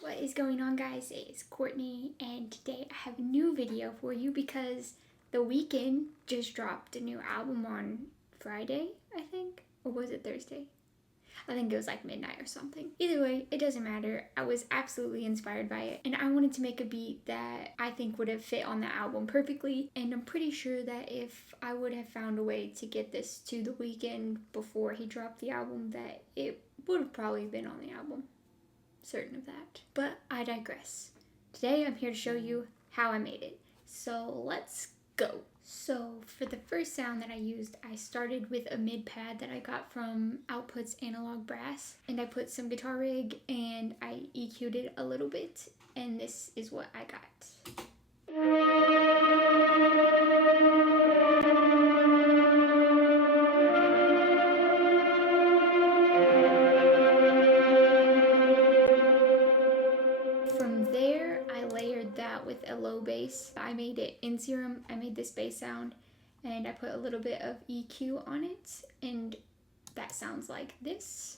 What is going on, guys? It's Courtney, and today I have a new video for you because The Weeknd just dropped a new album on Friday, I think, or was it Thursday? I think it was like midnight or something. Either way, it doesn't matter. I was absolutely inspired by it, and I wanted to make a beat that I think would have fit on the album perfectly, and I'm pretty sure that if I would have found a way to get this to The Weeknd before he dropped the album, that it would have probably been on the album. Certain of that. But I digress. Today I'm here to show you how I made it. So let's go. So for the first sound that I used, I started with a mid pad that I got from Output's Analog Brass, and I put some guitar rig and I EQ'd it a little bit, and this is what I got. With a low bass. I made it in Serum. I made this bass sound and I put a little bit of EQ on it, and that sounds like this.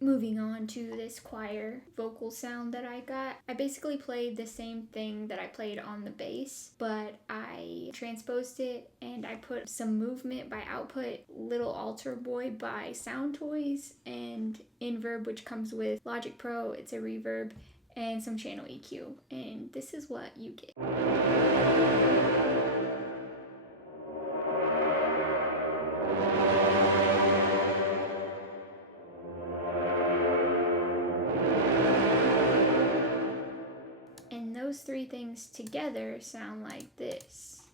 Moving on to this choir vocal sound that I got. I basically played the same thing that I played on the bass, but I transposed it and I put some movement by Output, Little Altar Boy by Sound Toys, and Inverb, which comes with Logic Pro. It's a reverb and some channel EQ, and this is what you get. Those three things together sound like this.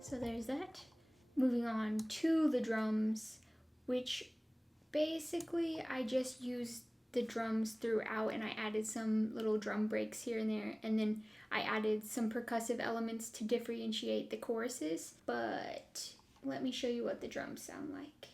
So there's that. Moving on to the drums, which basically I just used the drums throughout, and I added some little drum breaks here and there, and then I added some percussive elements to differentiate the choruses. But let me show you what the drums sound like.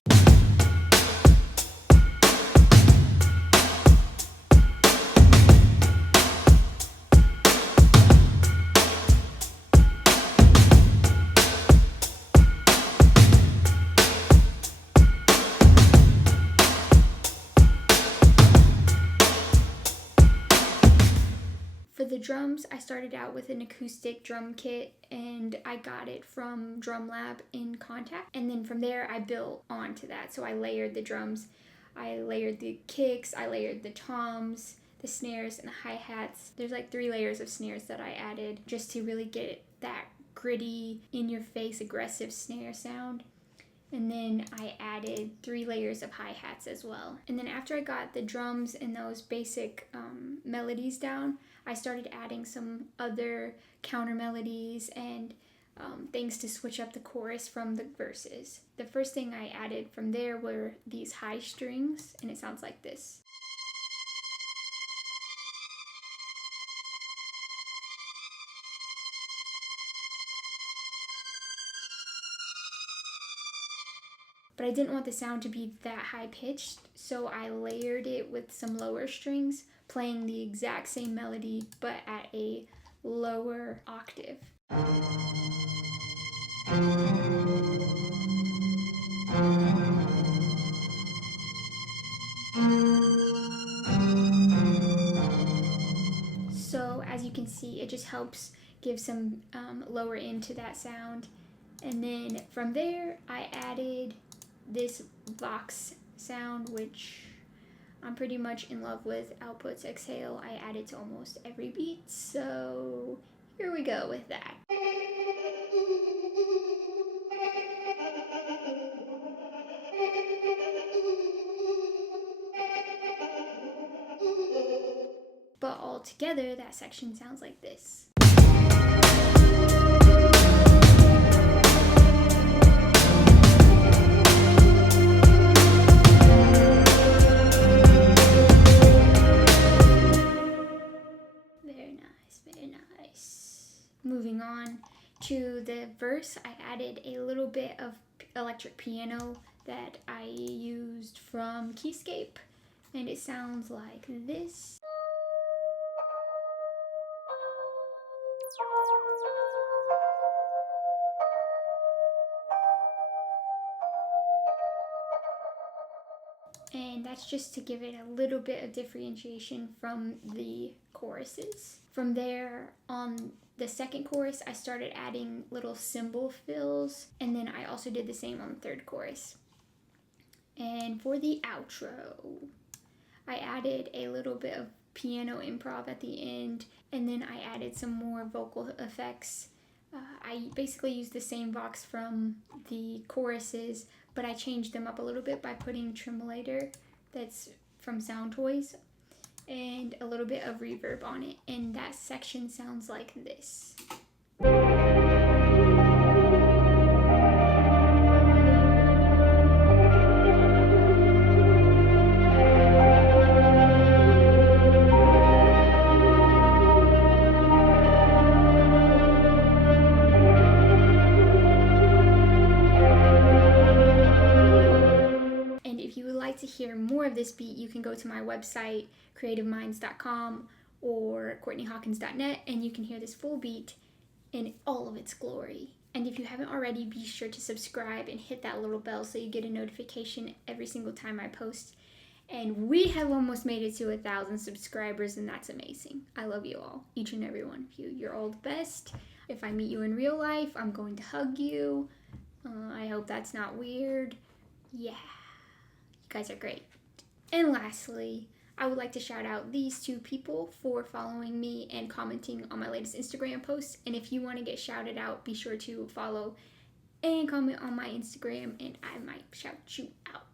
For the drums, I started out with an acoustic drum kit, and I got it from Drum Lab in Contact. And then from there, I built onto that. So I layered the drums, I layered the kicks, I layered the toms, the snares, and the hi-hats. There's like 3 layers of snares that I added just to really get that gritty, in-your-face, aggressive snare sound. And then I added 3 layers of hi-hats as well. And then after I got the drums and those basic melodies down, I started adding some other counter melodies and things to switch up the chorus from the verses. The first thing I added from there were these high strings, and it sounds like this. But I didn't want the sound to be that high pitched, so I layered it with some lower strings, playing the exact same melody but at a lower octave. So as you can see, it just helps give some lower end to that sound. And then from there, I added this Vox sound, which I'm pretty much in love with. Output's Exhale, I added to almost every beat, so here we go with that. But all together, that section sounds like this. Nice. Moving on to the verse, I added a little bit of electric piano that I used from Keyscape, and it sounds like this. And that's just to give it a little bit of differentiation from the choruses. From there, on the second chorus, I started adding little cymbal fills, and then I also did the same on the third chorus. And for the outro, I added a little bit of piano improv at the end, and then I added some more vocal effects. I basically used the same Vox from the choruses, but I changed them up a little bit by putting Tremolator, that's from Sound Toys, and a little bit of reverb on it. And that section sounds like this. To hear more of this beat, you can go to my website, creativeminds.com or courtneyhawkins.net, and you can hear this full beat in all of its glory. And if you haven't already, be sure to subscribe and hit that little bell so you get a notification every single time I post. And we have almost made it to 1,000 subscribers, and that's amazing. I love you all, each and every one of you. You're all the best. If I meet you in real life, I'm going to hug you. I hope that's not weird. Yeah. Guys are great. And lastly, I would like to shout out these two people for following me and commenting on my latest Instagram post. And if you want to get shouted out, be sure to follow and comment on my Instagram, and I might shout you out.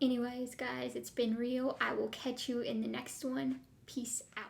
Anyways, guys, it's been real. I will catch you in the next one. Peace out.